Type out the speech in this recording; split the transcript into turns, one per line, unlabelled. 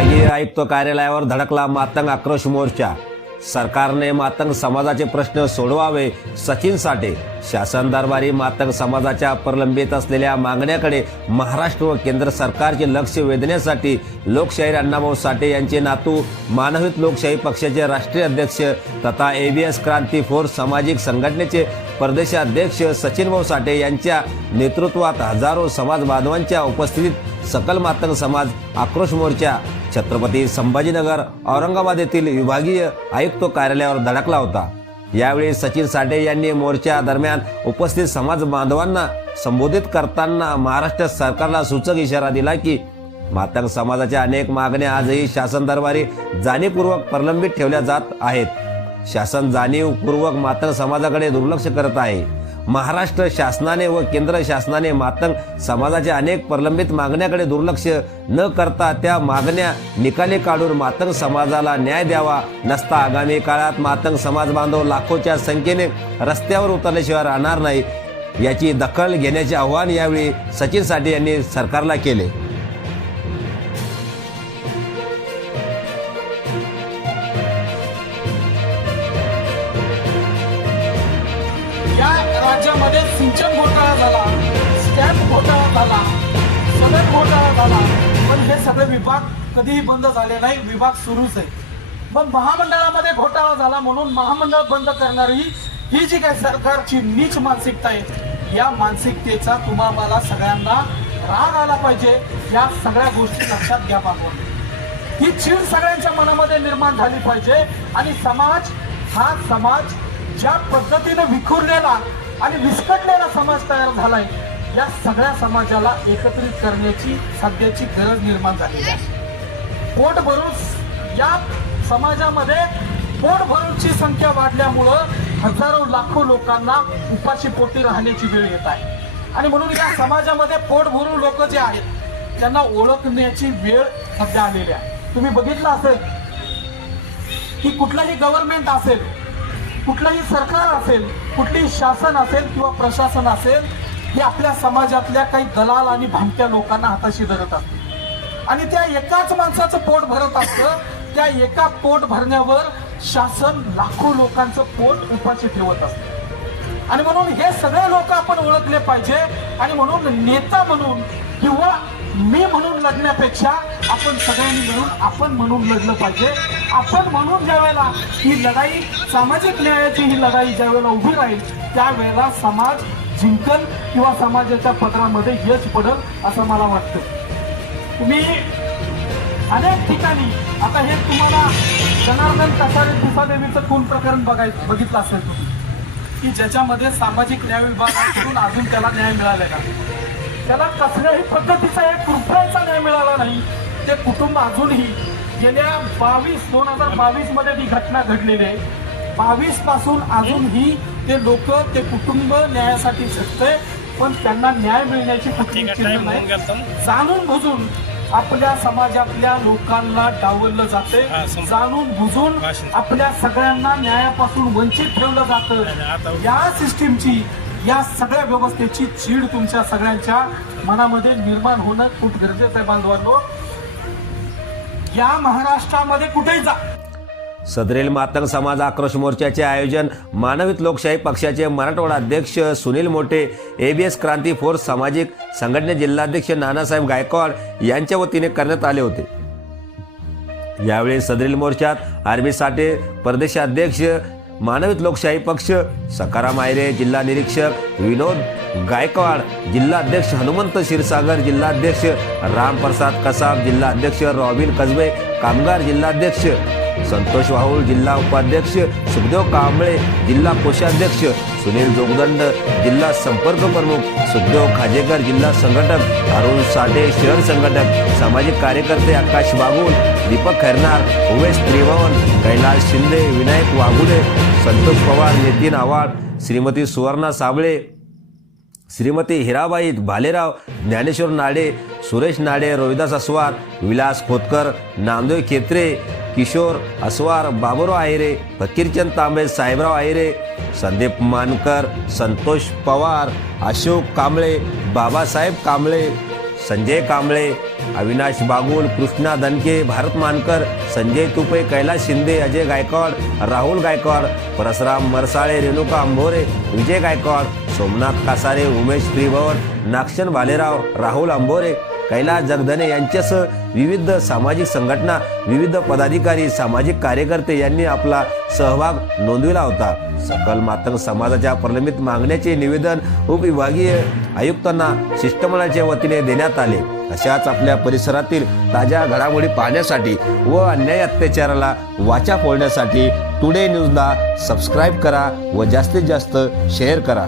आयुक्त कार्यालयावर धडकला मातंग आक्रोश मोर्चा. सरकारने मातंग समाजाचे प्रश्न सोडवावे सचिन साठे. शासन दरबारी मातंग समाजाच्या प्रलंबित असलेल्या मागण्याकडे महाराष्ट्र व केंद्र सरकारचे लक्ष वेधण्यासाठी लोकशाहीर अण्णाभाऊ साठे यांचे नातू मानवित लोकशाही पक्षाचे राष्ट्रीय अध्यक्ष तथा एबीएस क्रांती फोर्स सामाजिक संघटनेचे प्रदेशाध्यक्ष सचिनभाऊ साठे यांच्या नेतृत्वात हजारो समाज बांधवांच्या उपस्थितीत सकल मातंग समाज आक्रोश मोर्चा छत्रपती संभाजीनगर औरंगाबाद येथील विभागीय आयुक्त कार्यालयावर धडकला होता. यावेळी सचिन साठे यांनी मोर्चा दरम्यान उपस्थित समाज बांधवांना संबोधित करताना महाराष्ट्र सरकारला सूचक इशारा दिला की मातंग समाजाच्या अनेक मागण्या आजही शासन दरबारी जाणीवपूर्वक प्रलंबित ठेवल्या जात आहेत. शासन जाणीवपूर्वक मातंग समाजाकडे दुर्लक्ष करत आहे. महाराष्ट्र शासनाने व केंद्र शासनाने मातंग समाजाच्या अनेक प्रलंबित मागण्याकडे दुर्लक्ष न करता त्या मागण्या निकाली काढून मातंग समाजाला न्याय द्यावा नसता आगामी काळात मातंग समाज बांधव लाखोच्या संख्येने रस्त्यावर उतरल्याशिवाय राहणार नाही याची दखल घेण्याचे आव्हान यावेळी सचिन साठे यांनी सरकारला केले.
राज्यामध्ये सिंचन घोटाळा झाला स्टॅम्प घोटाळा झाला सदर घोटाळा झाला. पण हे सगळे विभाग कधीही बंद झाले नाही विभाग सुरूच आहे. मग महामंडळामध्ये घोटाळा झाला म्हणून महामंडळ बंद करणारी ही जी काही सरकारची नीच मानसिकता आहे या मानसिकतेचा तुम्हाला सगळ्यांना राग आला पाहिजे या सगळ्या गोष्टी लक्षात घ्या बाबा. ही चीड सगळ्यांच्या मनामध्ये निर्माण झाली पाहिजे आणि समाज हा समाज ज्या पद्धतीने विखुरलेला आणि विस्कटलेला समाज तयार झालाय. या सगळ्या समाजाला एकत्रित करण्याची सध्याची गरज निर्माण झालेली आहे. पोट भरून या समाजामध्ये पोट भरूनची संख्या वाढल्यामुळं हजारो लाखो लोकांना उपाशी पोटी राहण्याची वेळ येत आहे. आणि म्हणून या समाजामध्ये पोट भरून लोक जे आहेत त्यांना ओळखण्याची वेळ सध्या आलेली आहे. तुम्ही बघितलं असेल की कुठलाही गव्हर्नमेंट असेल कुठलंही सरकार असेल कुठलीही शासन असेल किंवा प्रशासन असेल हे आपल्या समाजातल्या काही दलाल आणि भामट्या लोकांना हाताशी धरत असत. आणि त्या एकाच माणसाचं पोट भरत असतं त्या एका पोट भरण्यावर शासन लाखो लोकांचं पोट उपाशी ठेवत असतं. आणि म्हणून हे सगळे लोक आपण ओळखले पाहिजे आणि म्हणून नेता म्हणून किंवा मी म्हणून लढण्यापेक्षा आपण सगळ्यांनी मिळून आपण म्हणून लढलं पाहिजे. आपण म्हणून ज्या वेळेला ही लढाई सामाजिक न्यायाची ही लढाई ज्या वेळेला उभी राहील त्यावेळेला समाज जिंकल किंवा समाजाच्या पदरामध्ये यश पडल असं मला वाटतं. तुम्ही अनेक ठिकाणी आता हे तुम्हाला जनार्दन कसारे दिसादेवीचं खून प्रकरण बघायचं बघितलं असेल तुम्ही? की ज्याच्यामध्ये सामाजिक न्याय विभागाकडून अजून त्याला न्याय मिळालेला का? त्याला कसल्याही पद्धतीचा एक रुपयाचा न्याय मिळाला नाही. ते कुटुंब अजूनही गेल्या बावीस दोन हजार बावीसमध्ये ती घटना घडलेली आहे. बावीसपासून अजूनही ते लोक ते कुटुंब न्यायासाठी झटतंय पण त्यांना न्याय मिळण्याची कुठली चिन्ह नाही. जाणून बुजून आपल्या समाजातल्या लोकांना डावललं जाते जाणून बुजून आपल्या सगळ्यांना न्यायापासून वंचित ठेवलं जातं. या सिस्टीमची या सगळ्या व्यवस्थेची चीड तुमच्या सगळ्यांच्या मनामध्ये निर्माण होणं खूप गरजेचं आहे बांधवांनो. या महाराष्ट्रामध्ये कुठेही जा.
सदरेल मातंग समाज आक्रोश मोर्चाचे आयोजन मानवित लोकशाही पक्षाचे मराठवाडा अध्यक्ष सुनील मोठे एबीएस क्रांती फोर्स सामाजिक संघटने जिल्हाध्यक्ष नानासाहेब गायकवाड यांच्या वतीने करण्यात आले होते. यावेळी सदरील मोर्चात आरबी साठे प्रदेशाध्यक्ष मानवित लोकशाही पक्ष सकाराम आयरे जिल्हा निरीक्षक विनोद गायकवाड जिल्हाध्यक्ष हनुमंत क्षीरसागर जिल्हाध्यक्ष रामप्रसाद कसाब जिल्हाध्यक्ष रॉबिन कसबे कामगार जिल्हाध्यक्ष संतोष वाहुळ जिल्हा उपाध्यक्ष सुखदेव कांबळे जिल्हा कोषाध्यक्ष सुनील जोगदंड जिल्हा संपर्क प्रमुख सुखदेव खाजेकर जिल्हा संघटक अरुण साठे शहर संघटक सामाजिक कार्यकर्ते आकाश बागुल दीपक खैरनार उमेश त्रिभवन कैलास शिंदे विनायक वाघुले संतोष पवार नितीन आव्हाड श्रीमती सुवर्णा साबळे. श्रीमती हिराबाई भालेराव ज्ञानेश्वर नाडे सुरेश नाडे रोहिदास अस्वार विलास खोतकर नामदेव खेत्रे किशोर अस्वार बाबुराव आहिरे फकीरचंद तांबे साहेबराव आहिरे संदीप मानकर संतोष पवार अशोक कांबळे बाबासाहेब कांबळे संजय कांबळे अविनाश बागुल कृष्णा दनके भारत मानकर संजय तुपे कैलास शिंदे अजय गायकवाड राहुल गायकवाड परसराम मरसाळे रेणुका आंभोरे विजय गायकवाड सोमनाथ कासारे उमेश श्रीभवन नागशन भालेराव राहुल आंबोरे कैलास जगधने यांच्यासह विविध सामाजिक संघटना विविध पदाधिकारी सामाजिक कार्यकर्ते यांनी आपला सहभाग नोंदविला होता. सकल मातंग समाजाच्या प्रलंबित मागण्याचे निवेदन उपविभागीय आयुक्तांना शिष्टमंडळाच्या वतीने देण्यात आले. अशाच आपल्या परिसरातील ताज्या घडामोडी पाहण्यासाठी व अन्याय अत्याचाराला वाचा फोडण्यासाठी टुडे न्यूजला सबस्क्राईब करा व जास्तीत जास्त शेअर करा.